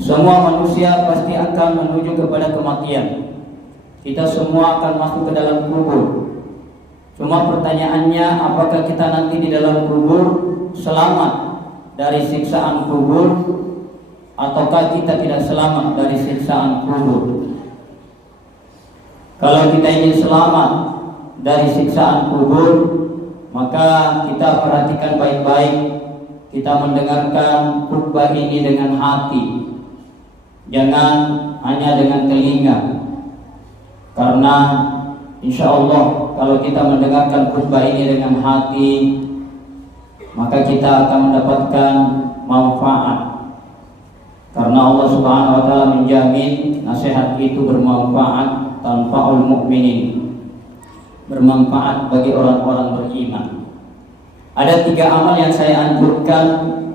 Semua manusia pasti akan menuju kepada kematian. Kita semua akan masuk ke dalam kubur. Cuma pertanyaannya, apakah kita nanti di dalam kubur selamat dari siksaan kubur, ataukah kita tidak selamat dari siksaan kubur? Kalau kita ingin selamat dari siksaan kubur, maka kita perhatikan baik-baik. Kita mendengarkan khutbah ini dengan hati, jangan hanya dengan telinga. Karena insya Allah kalau kita mendengarkan khutbah ini dengan hati, maka kita akan mendapatkan manfaat. Karena Allah Subhanahu wa taala menjamin nasihat itu bermanfaat, tanfa'ul mu'minin, bermanfaat bagi orang-orang beriman. Ada 3 amal yang saya anjurkan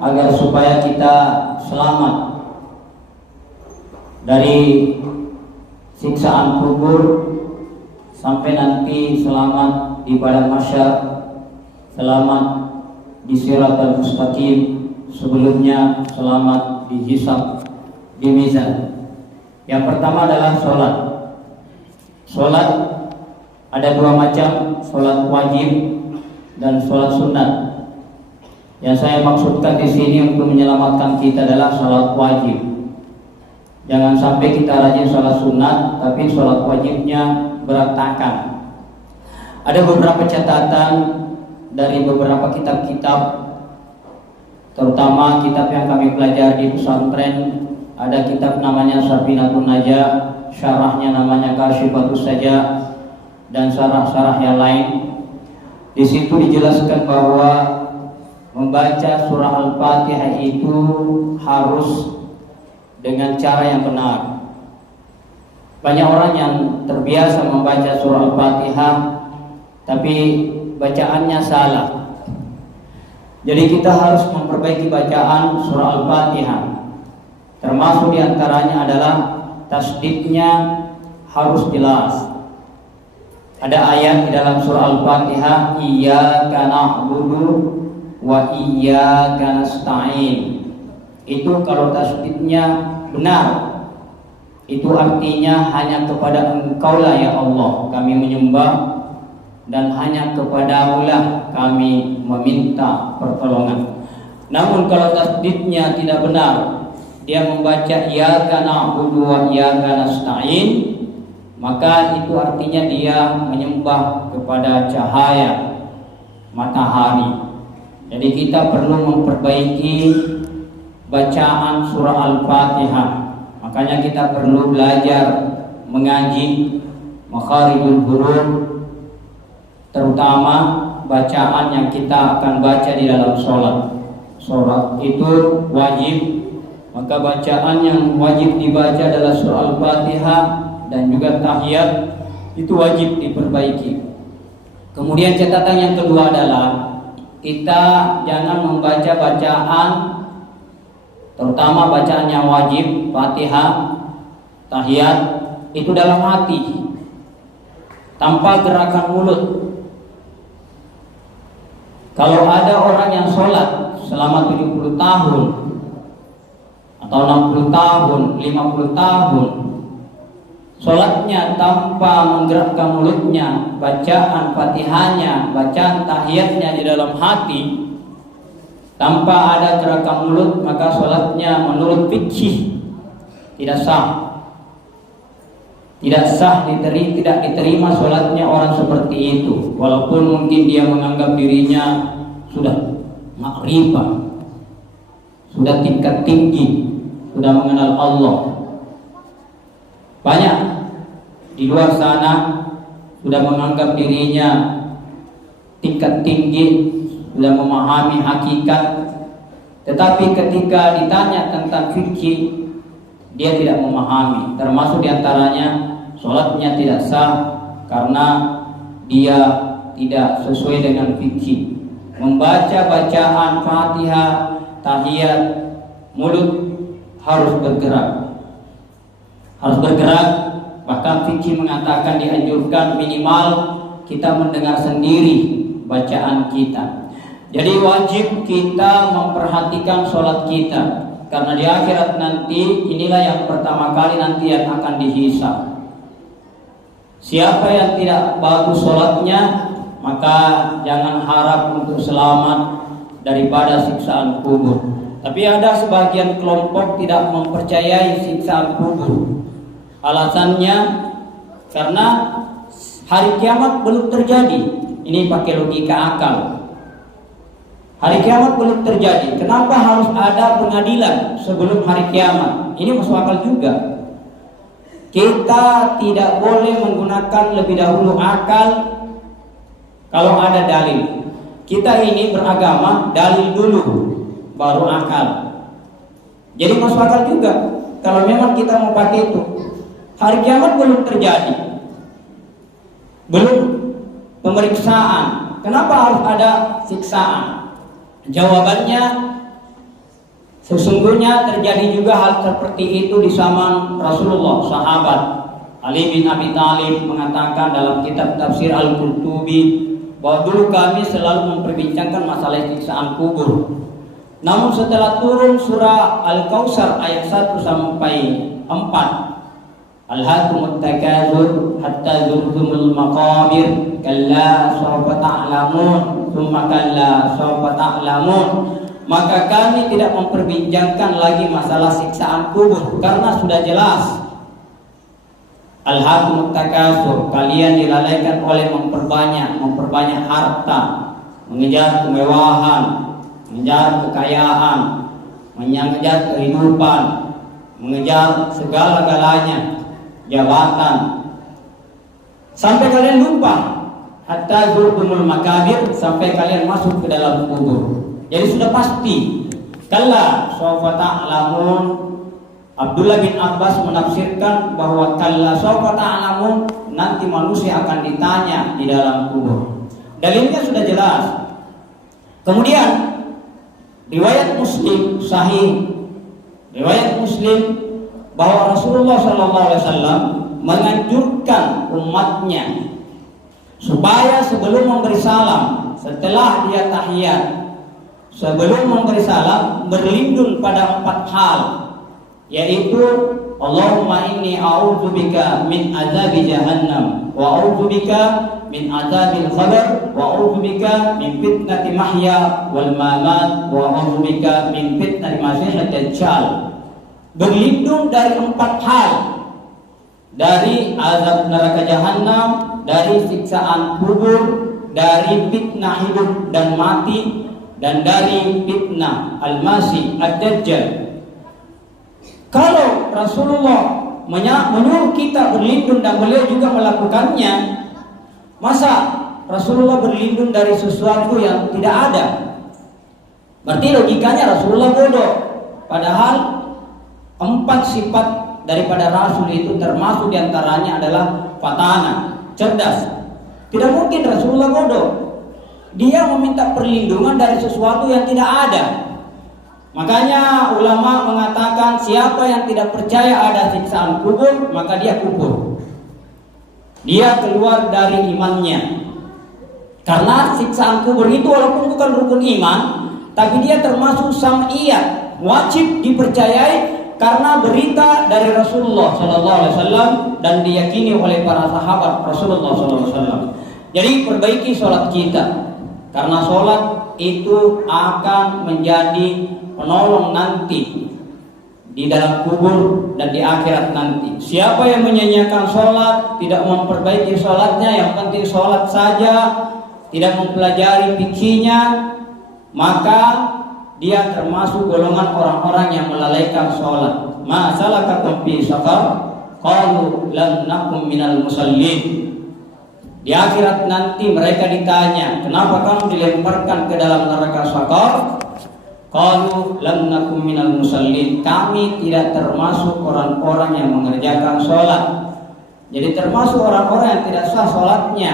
agar supaya kita selamat dari siksaan kubur, sampai nanti selamat di padang mahsyar, selamat di Shiratal Mustaqim, sebelumnya selamat di hisab, di mizan. Yang pertama adalah sholat. Sholat ada 2 macam, sholat wajib dan sholat sunat. Yang saya maksudkan di sini untuk menyelamatkan kita adalah sholat wajib. Jangan sampai kita rajin sholat sunat, tapi sholat wajibnya berantakan. Ada beberapa catatan dari beberapa kitab-kitab, terutama kitab yang kami pelajari di pesantren. Ada kitab namanya Safinatun Najah, syarahnya namanya Kashifatus Saja, dan syarah-syarah yang lain. Di situ dijelaskan bahwa membaca surah Al-Fatihah itu harus dengan cara yang benar. Banyak orang yang terbiasa membaca surah Al-Fatihah tapi bacaannya salah. Jadi kita harus memperbaiki bacaan surah Al-Fatihah. Termasuk diantaranya adalah tasdidnya harus jelas. Ada ayat di dalam surah Al-Fatihah, iyyaka na'budu wa iyyaka nasta'in. Itu kalau tasdidnya benar, itu artinya hanya kepada Engkaulah ya Allah kami menyembah, dan hanya kepadamu-lah kami meminta pertolongan. Namun kalau tasdidnya tidak benar, dia membaca iyyaka na'budu wa iyyaka nasta'in, maka itu artinya dia menyembah kepada cahaya matahari. Jadi kita perlu memperbaiki bacaan surah Al-Fatihah. Makanya kita perlu belajar mengaji makharijul huruf, terutama bacaan yang kita akan baca di dalam sholat. Sholat itu wajib, maka bacaan yang wajib dibaca adalah surah Al-Fatihah dan juga tahiyat, itu wajib diperbaiki. Kemudian catatan yang kedua adalah kita jangan membaca bacaan, terutama bacaan yang wajib, Fatihah, tahiyat, itu dalam hati, tanpa gerakan mulut. Kalau ada orang yang sholat selama 70 tahun atau 60 tahun, 50 tahun, sholatnya tanpa menggerakkan mulutnya, bacaan Fatihahnya, bacaan tahiyatnya di dalam hati, tanpa ada gerakan mulut, maka sholatnya menurut fikih tidak sah. Tidak sah, tidak diterima sholatnya orang seperti itu. Walaupun mungkin dia menganggap dirinya sudah makrifah, sudah tingkat tinggi, sudah mengenal Allah. Banyak di luar sana sudah menganggap dirinya tingkat tinggi, sudah memahami hakikat, tetapi ketika ditanya tentang fikih, dia tidak memahami. Termasuk diantaranya sholatnya tidak sah karena dia tidak sesuai dengan fikih. Membaca bacaan Fatihah, tahiyat, mulut harus bergerak. Harus bergerak, bahkan fikih mengatakan dianjurkan minimal kita mendengar sendiri bacaan kita. Jadi wajib kita memperhatikan sholat kita. Karena di akhirat nanti inilah yang pertama kali nanti yang akan dihisab. Siapa yang tidak bagus sholatnya, maka jangan harap untuk selamat daripada siksaan kubur. Tapi ada sebagian kelompok tidak mempercayai siksaan kubur. Alasannya karena hari kiamat belum terjadi. Ini pakai logika akal. Hari kiamat belum terjadi. Kenapa harus ada pengadilan sebelum hari kiamat? Ini masuk akal juga. Kita tidak boleh menggunakan lebih dahulu akal kalau ada dalil. Kita ini beragama dalil dulu, baru akal. Jadi masuk akal juga kalau memang kita mau pakai itu. Hari kiamat belum terjadi, belum pemeriksaan. Kenapa harus ada siksaan? Jawabannya, sesungguhnya terjadi juga hal seperti itu di zaman Rasulullah. Sahabat Ali bin Abi Thalib mengatakan dalam kitab tafsir Al-Qurtubi bahwa dulu kami selalu memperbincangkan masalah siksaan kubur. Namun setelah turun surah Al-Kautsar ayat 1 sampai 4, Alhaakumut takadzur hatta zurtumul maqabir kalla sawfa ta'lamun tsumma kalla sawfa ta'lamun. Maka kami tidak memperbincangkan lagi masalah siksaan kubur karena sudah jelas. Alhaakumut takadzur, kalian dilalaikan oleh memperbanyak harta, mengejar kemewahan, mengejar kekayaan, mengejar kehidupan, mengejar segala-galanya, jabatan, sampai kalian lupa hatta zurtumul makabir, sampai kalian masuk ke dalam kubur. Jadi sudah pasti. Kalla sawfa ta'lamun. Abdullah bin Abbas menafsirkan bahwa kalla sawfa ta'lamun, nanti manusia akan ditanya di dalam kubur. Dalilnya sudah jelas. Kemudian riwayat Muslim sahih, riwayat Muslim bahwa Rasulullah SAW menganjurkan umatnya supaya sebelum memberi salam, setelah dia tahiyat, sebelum memberi salam berlindung pada 4 hal, yaitu Allahumma inni a'udzubika min azabi jahannam wa a'udzubika min azabil qabr wa a'udzubika min fitnati mahya wal mamat wa a'udzubika min fitnati masiihid dajjal. Berlindung dari 4 hal, dari azab neraka jahanam, dari siksaan kubur, dari fitnah hidup dan mati, dan dari fitnah al-masih ad-dajjal. Kalau Rasulullah menyuruh kita berlindung dan beliau juga melakukannya, masa Rasulullah berlindung dari sesuatu yang tidak ada? Berarti logikanya Rasulullah bodoh. Padahal 4 sifat daripada Rasul itu termasuk diantaranya adalah fatana, cerdas. Tidak mungkin Rasulullah bodoh. Dia meminta perlindungan dari sesuatu yang tidak ada. Makanya ulama mengatakan siapa yang tidak percaya ada siksaan kubur, maka dia kufur. Dia keluar dari imannya. Karena siksaan kubur itu walaupun bukan rukun iman, tapi dia termasuk sam'iyah, wajib dipercayai karena berita dari Rasulullah SAW dan diyakini oleh para sahabat Rasulullah SAW. Jadi perbaiki sholat kita, karena sholat itu akan menjadi penolong nanti di dalam kubur dan di akhirat nanti. Siapa yang menyanyiakan sholat, tidak memperbaiki sholatnya, yang penting sholat saja, tidak mempelajari fikihnya, maka dia termasuk golongan orang-orang yang melalaikan sholat. Ma salakakum fi saqar? Qalu lam nakum minal musallin. Di akhirat nanti mereka ditanya, kenapa kamu dilemparkan ke dalam neraka saqar? Qalu lam nakum minal musallin. Kami tidak termasuk orang-orang yang mengerjakan sholat. Jadi termasuk orang-orang yang tidak sah sholatnya.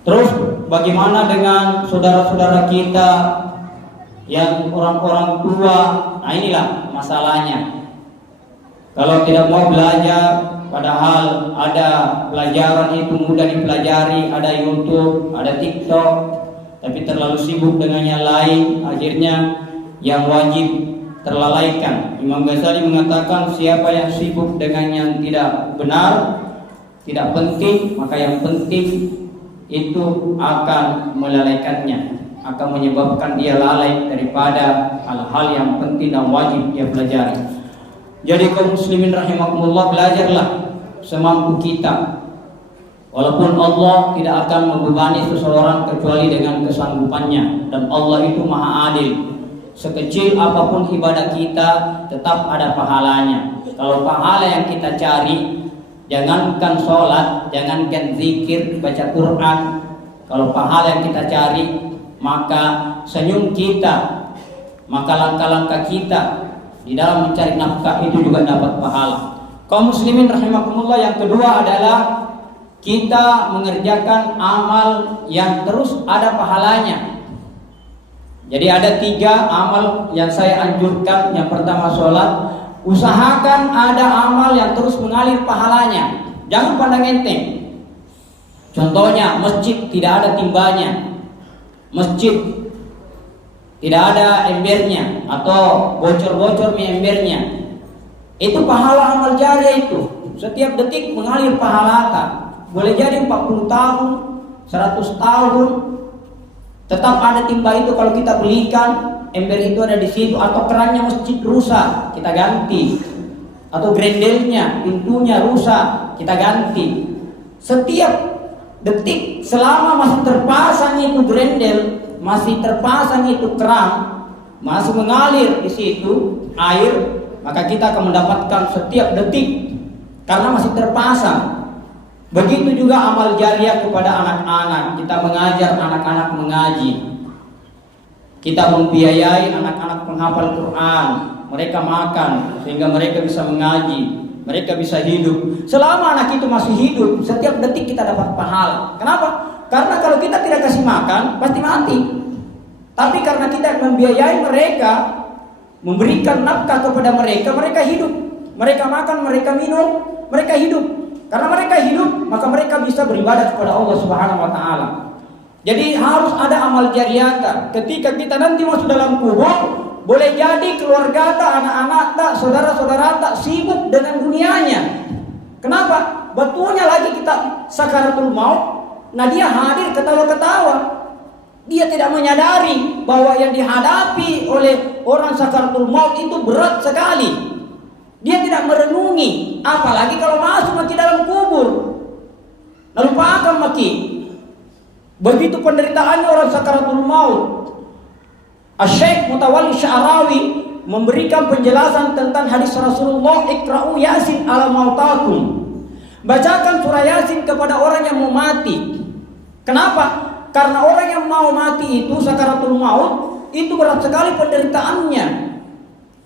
Terus bagaimana dengan saudara-saudara kita yang orang-orang tua? Nah inilah masalahnya. Kalau tidak mau belajar, padahal ada pelajaran itu mudah dipelajari, ada YouTube, ada TikTok, tapi terlalu sibuk dengan yang lain, akhirnya yang wajib terlalaikan. Imam Ghazali mengatakan siapa yang sibuk dengan yang tidak benar, tidak penting, maka yang penting itu akan melalaikannya, akan menyebabkan dia lalai daripada hal-hal yang penting dan wajib dia pelajari. Jadi kaum muslimin rahimakumullah, belajarlah semampu kita. Walaupun Allah tidak akan membebani seseorang kecuali dengan kesanggupannya, dan Allah itu maha adil. Sekecil apapun ibadah kita tetap ada pahalanya. Kalau pahala yang kita cari, jangankan sholat, jangankan zikir, baca Quran. Kalau pahala yang kita cari, maka senyum kita, maka langkah-langkah kita di dalam mencari nafkah itu juga dapat pahala. Kaum muslimin rahimakumullah, yang kedua adalah kita mengerjakan amal yang terus ada pahalanya. Jadi ada 3 amal yang saya anjurkan. Yang pertama sholat. Usahakan ada amal yang terus mengalir pahalanya. Jangan pandang enteng. Contohnya masjid tidak ada timbanya, masjid tidak ada embernya atau bocor-bocor mie embernya. Itu pahala amal jariah itu. Setiap detik mengalir pahala. Boleh jadi 40 tahun, 100 tahun, tetap ada timba itu. Kalau kita belikan, ember itu ada di situ. Atau kerannya masjid rusak, kita ganti. Atau grendelnya, pintunya rusak, kita ganti. Setiap detik selama masih terpasang itu grendel, masih terpasang itu keran, masih mengalir di situ air, maka kita akan mendapatkan setiap detik karena masih terpasang. Begitu juga amal jariah kepada anak-anak. Kita mengajar anak-anak mengaji, kita membiayai anak-anak penghafal Quran, mereka makan sehingga mereka bisa mengaji, mereka bisa hidup. Selama anak itu masih hidup, setiap detik kita dapat pahala. Kenapa? Karena kalau kita tidak kasih makan, pasti mati. Tapi karena kita membiayai mereka, memberikan nafkah kepada mereka, mereka hidup. Mereka makan, mereka minum, mereka hidup. Karena mereka hidup, maka mereka bisa beribadah kepada Allah Subhanahu wa taala. Jadi harus ada amal jariah. Ketika kita nanti masuk dalam kubur, boleh jadi keluarga tak, anak-anak tak, saudara-saudara tak sibuk dengan dunianya. Kenapa? Betulnya lagi kita sakaratul maut, nah dia hadir ketawa-ketawa. Dia tidak menyadari bahwa yang dihadapi oleh orang sakaratul maut itu berat sekali. Dia tidak merenungi, apalagi kalau masuk maki dalam kubur. Lalu lupakan maki. Begitu penderitaannya orang sakaratul maut. Asy-Syaikh Mutawalli Sya'rawi memberikan penjelasan tentang hadis Rasulullah, "Iqra'u Yasin ala mautakum." Bacakan surah Yasin kepada orang yang mau mati. Kenapa? Karena orang yang mau mati itu sakaratul maut, itu berat sekali penderitaannya.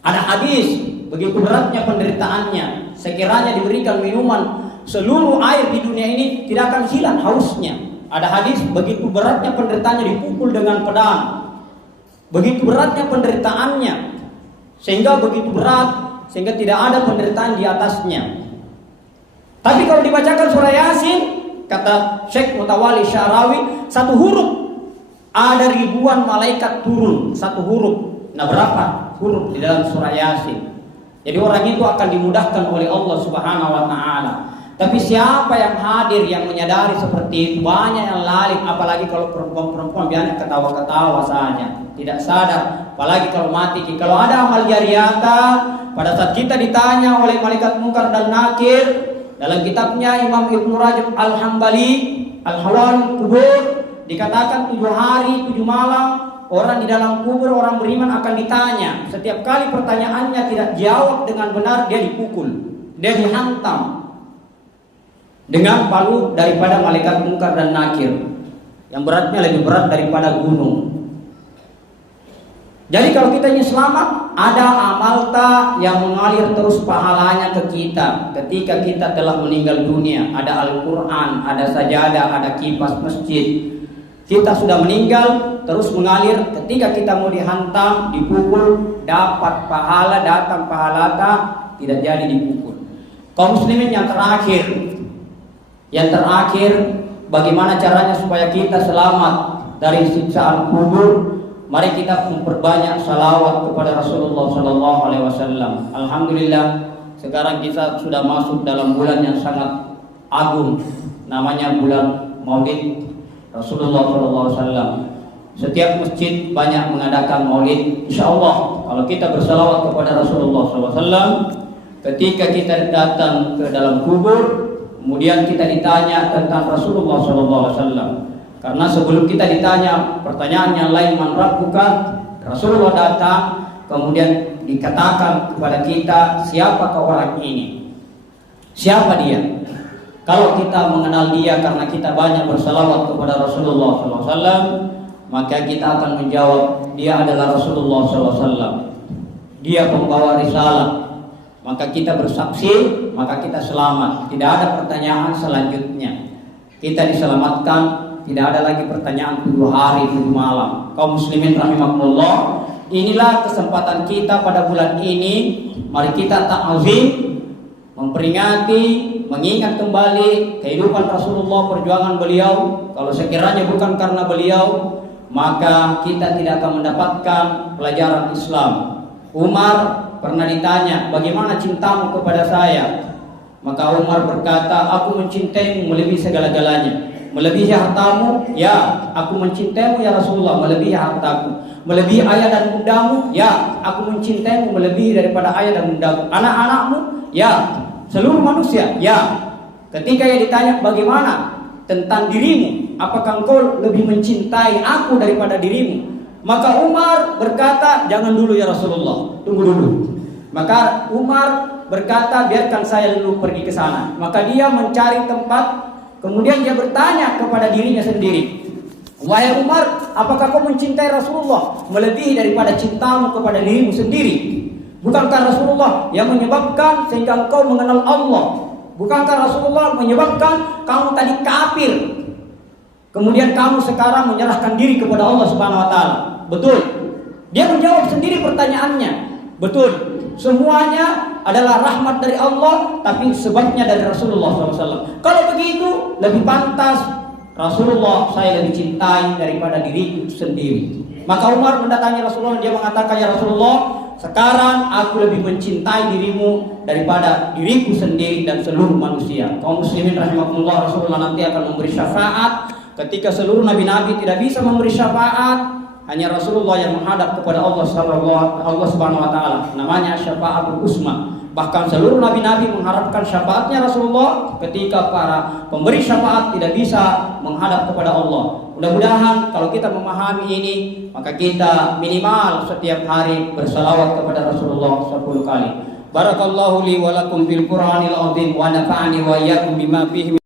Ada hadis, begitu beratnya penderitaannya, sekiranya diberikan minuman seluruh air di dunia ini tidak akan hilang hausnya. Ada hadis, begitu beratnya penderitaannya dipukul dengan pedang. Begitu beratnya penderitaannya, sehingga begitu berat, sehingga tidak ada penderitaan di atasnya. Tapi kalau dibacakan surah Yasin, kata Syekh Mutawalli Sya'rawi, satu huruf ada ribuan malaikat turun, satu huruf. Nah, berapa huruf di dalam surah Yasin? Jadi orang itu akan dimudahkan oleh Allah Subhanahu wa taala. Tapi siapa yang hadir, yang menyadari seperti itu? Banyak yang lalai, apalagi kalau perempuan-perempuan biasanya ketawa-ketawa saja, tidak sadar. Apalagi kalau mati. Kalau ada amal jariah, pada saat kita ditanya oleh malaikat Munkar dan Nakir, dalam kitabnya Imam Ibnu Rajab Al-Hambali, Al-Hawal Kubur, dikatakan 7 hari 7 malam orang di dalam kubur, orang beriman akan ditanya. Setiap kali pertanyaannya tidak jawab dengan benar, dia dipukul, dia dihantam dengan palu daripada malaikat Munkar dan Nakir, yang beratnya lebih berat daripada gunung. Jadi kalau kita ingin selamat, ada amal yang mengalir terus pahalanya ke kita ketika kita telah meninggal dunia. Ada Al-Quran, ada sajadah, ada kipas masjid. Kita sudah meninggal, terus mengalir. Ketika kita mau dihantam, dipukul, dapat pahala, datang pahala, tidak jadi dipukul. Kaum muslimin yang terakhir, bagaimana caranya supaya kita selamat dari siksaan kubur? Mari kita memperbanyak salawat kepada Rasulullah Sallallahu Alaihi Wasallam. Alhamdulillah, sekarang kita sudah masuk dalam bulan yang sangat agung, namanya bulan Maulid Rasulullah Sallallahu Alaihi Wasallam. Setiap masjid banyak mengadakan Maulid. Insya Allah, kalau kita bersalawat kepada Rasulullah Sallallahu Alaihi Wasallam, ketika kita datang ke dalam kubur, kemudian kita ditanya tentang Rasulullah Sallallahu Alaihi Wasallam. Karena sebelum kita ditanya pertanyaan yang lain, man rabbuka, Rasulullah datang, kemudian dikatakan kepada kita, siapakah orang ini? Siapa dia? Kalau kita mengenal dia karena kita banyak bersalawat kepada Rasulullah SAW, maka kita akan menjawab, dia adalah Rasulullah SAW. Dia pembawa risalah. Maka kita bersaksi, maka kita selamat. Tidak ada pertanyaan selanjutnya. Kita diselamatkan. Tidak ada lagi pertanyaan 7 hari 7 malam. Kaum muslimin rahimakumullah, inilah kesempatan kita pada bulan ini. Mari kita ta'zim, memperingati, mengingat kembali kehidupan Rasulullah, perjuangan beliau. Kalau sekiranya bukan karena beliau, maka kita tidak akan mendapatkan pelajaran Islam. Umar pernah ditanya, bagaimana cintamu kepada saya? Maka Umar berkata, aku mencintaimu melebihi segala-galanya. Melebihi hartamu, ya, aku mencintaimu ya Rasulullah, melebihi hartaku. Melebihi ayah dan bundamu, ya, aku mencintaimu melebihi daripada ayah dan bundaku. Anak-anakmu, ya, seluruh manusia, ya. Ketika ia ditanya bagaimana tentang dirimu, apakah engkau lebih mencintai aku daripada dirimu? Maka Umar berkata, jangan dulu ya Rasulullah, tunggu dulu. Maka Umar berkata, biarkan saya dulu pergi ke sana. Maka dia mencari tempat. Kemudian dia bertanya kepada dirinya sendiri, wahai Umar, apakah kau mencintai Rasulullah melebihi daripada cintamu kepada dirimu sendiri? Bukankah Rasulullah yang menyebabkan sehingga engkau mengenal Allah? Bukankah Rasulullah menyebabkan kamu tadi kafir, kemudian kamu sekarang menyerahkan diri kepada Allah Subhanahu Wa Taala? Betul. Dia menjawab sendiri pertanyaannya. Betul. Semuanya adalah rahmat dari Allah, tapi sebabnya dari Rasulullah SAW. Kalau begitu, lebih pantas Rasulullah saya lebih cintai daripada diriku sendiri. Maka Umar mendatangi Rasulullah, dia mengatakan, ya Rasulullah, sekarang aku lebih mencintai dirimu daripada diriku sendiri dan seluruh manusia. Kaum muslimin rahimakumullah, Rasulullah nanti akan memberi syafaat ketika seluruh nabi-nabi tidak bisa memberi syafaat. Hanya Rasulullah yang menghadap kepada Allah Subhanahu Wa Taala. Namanya syafaatul uzma. Bahkan seluruh nabi-nabi mengharapkan syafaatnya Rasulullah ketika para pemberi syafaat tidak bisa menghadap kepada Allah. Mudah-mudahan kalau kita memahami ini, maka kita minimal setiap hari bersalawat kepada Rasulullah 10 kali. Barakallahu li wa lakum fil Qur'anil azim wa nafa'ani wa iyyakum bima fihi